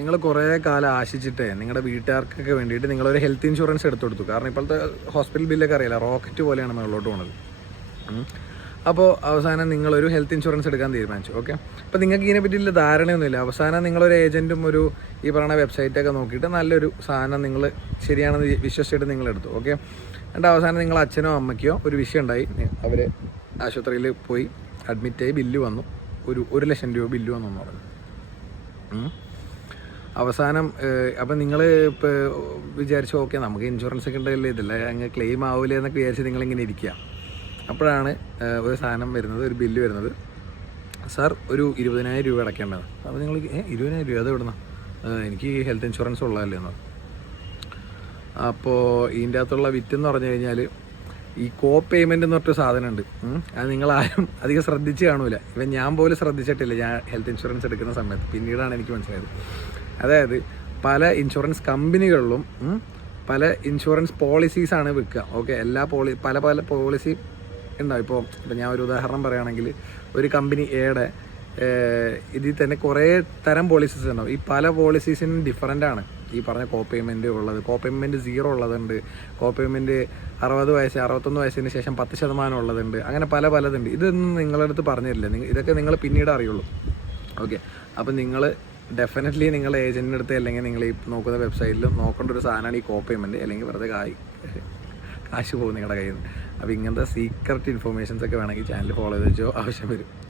നിങ്ങൾ കുറേ കാലം ആശിച്ചിട്ടേ നിങ്ങളുടെ വീട്ടുകാർക്കൊക്കെ വേണ്ടിയിട്ട് നിങ്ങളൊരു ഹെൽത്ത് ഇൻഷുറൻസ് എടുത്തു കൊടുത്തു. കാരണം ഇപ്പോഴത്തെ ഹോസ്പിറ്റൽ ബില്ലൊക്കെ അറിയില്ല, റോക്കറ്റ് പോലെയാണ് മുകളിലോട്ട് പോണത്. അപ്പോൾ അവസാനം നിങ്ങളൊരു ഹെൽത്ത് ഇൻഷുറൻസ് എടുക്കാൻ തീരുമാനിച്ചു. ഓക്കെ, അപ്പോൾ നിങ്ങൾക്ക് ഇതിനെ പറ്റിയുള്ള ധാരണയൊന്നുമില്ല. അവസാനം നിങ്ങളൊരു ഏജൻറ്റും ഒരു ഈ പറയുന്ന വെബ്സൈറ്റൊക്കെ നോക്കിയിട്ട് നല്ലൊരു സാധനം നിങ്ങൾ ശരിയാണെന്ന് വിശ്വസിച്ചിട്ട് നിങ്ങളെടുത്തു. ഓക്കെ, എന്നിട്ട് അവസാനം നിങ്ങൾ അച്ഛനോ അമ്മയ്ക്കോ ഒരു വിഷയം ഉണ്ടായി, അവർ ആശുപത്രിയിൽ പോയി അഡ്മിറ്റായി, ബില്ല് വന്നു, ഒരു 1,00,000 രൂപ ബില്ല് വന്നു എന്ന് പറഞ്ഞു. അവസാനം അപ്പം നിങ്ങൾ ഇപ്പോൾ വിചാരിച്ചു ഓക്കെ നമുക്ക് ഇൻഷുറൻസ് ഒക്കെ ഉണ്ടല്ലേ, ഇതല്ല അങ്ങ് ക്ലെയിം ആവില്ല എന്നൊക്കെ വിചാരിച്ച് നിങ്ങളിങ്ങനെ ഇരിക്കുക. അപ്പോഴാണ് ഒരു സാധനം വരുന്നത്, ഒരു ബില്ല് വരുന്നത്. സാർ ഒരു 20,000 രൂപ അടയ്ക്കേണ്ടത്. അപ്പോൾ നിങ്ങൾ 20,000 രൂപ അത് എവിടുന്ന, എനിക്ക് ഹെൽത്ത് ഇൻഷുറൻസ് ഉള്ളതല്ലേ എന്ന്. അപ്പോൾ ഇതിൻ്റെ അകത്തുള്ള വിറ്റെന്ന് പറഞ്ഞു കഴിഞ്ഞാൽ ഈ കോ പേയ്മെൻ്റ് എന്ന് പറഞ്ഞൊരു സാധനമുണ്ട്. അത് നിങ്ങളാരും അധികം ശ്രദ്ധിച്ച് കാണൂല. ഇവൻ ഞാൻ പോലും ശ്രദ്ധിച്ചിട്ടില്ല ഞാൻ ഹെൽത്ത് ഇൻഷുറൻസ് എടുക്കുന്ന സമയത്ത്, പിന്നീടാണ് എനിക്ക് മനസ്സിലായത്. അതായത് പല ഇൻഷുറൻസ് കമ്പനികളിലും പല ഇൻഷുറൻസ് പോളിസീസാണ് വിൽക്കുക. ഓക്കെ, പല പല പോളിസി ഉണ്ടാവും. ഇപ്പോൾ ഞാൻ ഒരു ഉദാഹരണം പറയുകയാണെങ്കിൽ, ഒരു കമ്പനി എയുടെ ഇതിൽ തന്നെ കുറേ തരം പോളിസീസ് ഉണ്ടാവും. ഈ പല പോളിസീസിനും ഡിഫറൻ്റ് ആണ് ഈ പറഞ്ഞ കോ പേയ്മെൻറ്റ് ഉള്ളത്. കോ പേയ്മെൻറ്റ് 0 ഉള്ളതുണ്ട്, കോ പേയ്മെൻറ്റ് 60 വയസ്സ് 61 വയസ്സിന് ശേഷം 10% ഉള്ളതുണ്ട്. അങ്ങനെ പലതുണ്ട്. ഇതൊന്നും നിങ്ങളുടെ അടുത്ത് പറഞ്ഞു തരില്ല, ഇതൊക്കെ നിങ്ങൾ പിന്നീട് അറിയുള്ളൂ. ഓക്കെ, അപ്പോൾ നിങ്ങൾ ഡെഫിനറ്റ്ലി നിങ്ങൾ ഏജൻറ്റിൻ്റെ അടുത്ത് അല്ലെങ്കിൽ നിങ്ങൾ ഈ നോക്കുന്ന വെബ്സൈറ്റിൽ നോക്കേണ്ട ഒരു സാധനമാണ് ഈ കോ പേയ്മെൻറ്റ്. അല്ലെങ്കിൽ വെറുതെ കാശ് പോകും നിങ്ങളുടെ കയ്യിൽ നിന്ന്. അപ്പോൾ ഇങ്ങനത്തെ സീക്രട്ട് ഇൻഫർമേഷൻസ് ഒക്കെ വേണമെങ്കിൽ ചാനൽ ഫോളോ ചെയ്ത് വെച്ചോ, ആവശ്യം വരും.